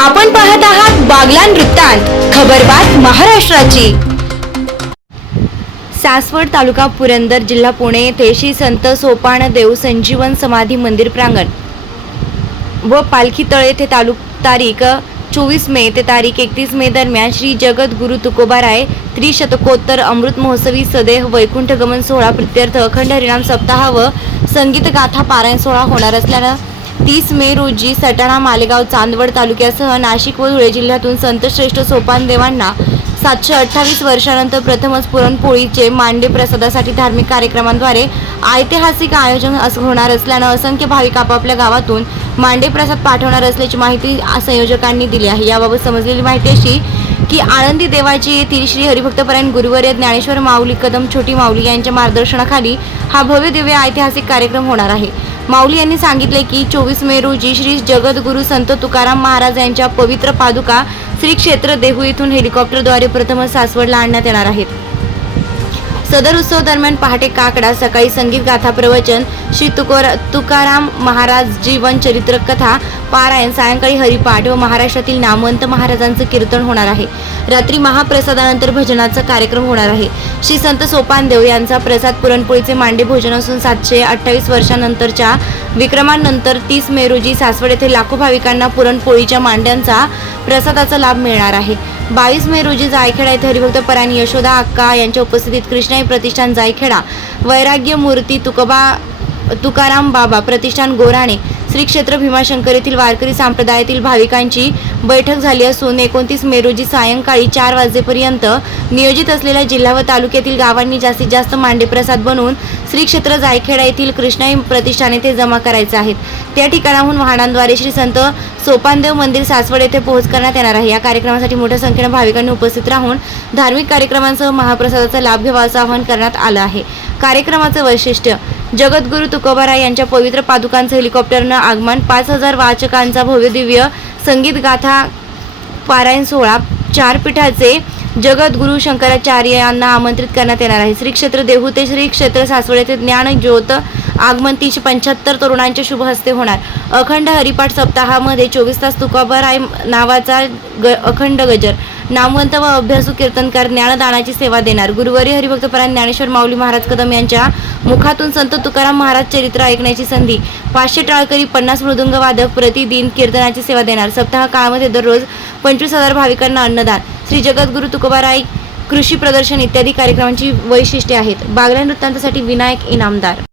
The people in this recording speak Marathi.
आपण पाहत आहात बागलान वृत्तांत खबरबात महाराष्ट्राची. सासवड तालुका पुरंदर जिल्हा पुणे येथे श्री संत सोपान देव संजीवन समाधी मंदिर प्रांगण. व पालखी तळ येथे तालुक तारीख चोवीस मे ते तारीख एकतीस मे दरम्यान श्री जगद्गुरु तुकोबाराय त्रिशतकोत्तर अमृत महोत्सवी सदेह वैकुंठ गमन सोहळा प्रित्यर्थ अखंड हरिणाम सप्ताह व संगीत गाथा पारायण सोहळा होणार असल्यानं तीस मे रोजी सटाणा मालेगाव चांदवड तालुक्यासह नाशिक व धुळे जिल्ह्यातून संतश्रेष्ठ सोपानदेवांना सातशे अठ्ठावीस वर्षानंतर प्रथमच पुरणपोळीचे मांडे प्रसादासाठी धार्मिक कार्यक्रमांद्वारे ऐतिहासिक आयोजन होणार असल्यानं असंख्य भाविक आपापल्या गावातून मांडे प्रसाद पाठवणार असल्याची माहिती संयोजकांनी दिली आहे. याबाबत समजलेली माहिती अशी की आळंदी देवाची येथील श्री हरिभक्तपरायण गुरुवर्य ज्ञानेश्वर माऊली कदम छोटी माऊली यांच्या मार्गदर्शनाखाली हा भव्य दिव्य ऐतिहासिक कार्यक्रम होणार आहे. माऊली यांनी सांगितले की चोवीस मे रोजी श्री जगद्गुरु संत तुकाराम महाराज यांच्या पवित्र पादुका श्री क्षेत्र देहू इथून हेलिकॉप्टरद्वारे प्रथमच सासवडला आणण्यात येणार आहेत. सदर उत्सव दरम्यान पहाटे काकडा सकाळी संगीत गाथा प्रवचन श्री तुकोर तुकाराम महाराज जीवन चरित्र कथा पारायण सायंकाळी हरिपाठ व महाराष्ट्रातील नामवंत महाराजांचं कीर्तन होणार आहे. रात्री महाप्रसादानंतर भजनाचा कार्यक्रम होणार आहे. श्री संत सोपानदेव यांचा प्रसाद पुरणपोळीचे मांडे भोजन असून सातशे अठ्ठावीस वर्षानंतरच्या विक्रमानंतर तीस मे रोजी सासवड येथे लाखो भाविकांना पुरणपोळीच्या मांड्यांचा प्रसादाचा लाभ मिळणार आहे. बावीस मे रोजी जायखेडा येथे हरिभक्त परायण यशोदा अक्का यांच्या उपस्थितीत कृष्णाई प्रतिष्ठान जायखेडा वैराग्य मूर्ती तुकोबा तुकाराम बाबा प्रतिष्ठान गोराणे श्री क्षेत्र भीमाशंकर येथील वारकरी संप्रदायातील भाविकांची बैठक झाली असून एकोणतीस मे रोजी सायंकाळी चार वाजेपर्यंत नियोजित असलेल्या जिल्हा व तालुक्यातील गावांनी जास्तीत जास्त मांडेप्रसाद बनवून श्री क्षेत्र जायखेडा येथील कृष्णाई प्रतिष्ठान येथे जमा करायचे आहेत. त्या ठिकाणाहून वाहनांद्वारे श्री संत सोपानदेव मंदिर सासवड येथे पोहोच करण्यात येणार आहे. या कार्यक्रमासाठी मोठ्या संख्येने भाविकांनी उपस्थित राहून धार्मिक कार्यक्रमांसह महाप्रसादाचा लाभ घ्यावा असं आवाहन करण्यात आलं आहे. कार्यक्रमाचं वैशिष्ट्य जगद्गुरु तुकोबारा यांच्या पवित्र पादुकांचं हेलिकॉप्टरनं आगमन. पाच हजार वाचकांचा भव्यदिव्य संगीत गाथा पारायण सोहळा. चार पीठाचे जगद्गुरु शंकराचार्य यांना आमंत्रित करण्यात येणार आहे. श्री क्षेत्र देहू ते श्री क्षेत्र सासवड येथे ज्ञान ज्योत आगमन तीनशे पंच्याहत्तर तरुणांच्या शुभ हस्ते होणार. अखंड हरिपाठ सप्ताहामध्ये चोवीस तास तुकाबराय नावाचा ग अखंड गजर नामवंत व अभ्यासू कीर्तनकार ज्ञानदानाची सेवा देणार. गुरुवारी हरिभक्तपरायण ज्ञानेश्वर माऊली महाराज कदम यांच्या मुखातून संत तुकाराम महाराज चरित्र ऐकण्याची संधी पाचशे टाळकरी पन्नास मृदुंग वादक प्रतिदिन कीर्तनाची सेवा देणार. सप्ताह काळामध्ये दररोज पंचवीस हजार भाविकांना अन्नदान. श्री जगद्गुरु तुकोबाराय कृषी प्रदर्शन इत्यादी कार्यक्रमांची वैशिष्ट्ये आहेत. बागल्या वृत्तांतासाठी विनायक इनामदार.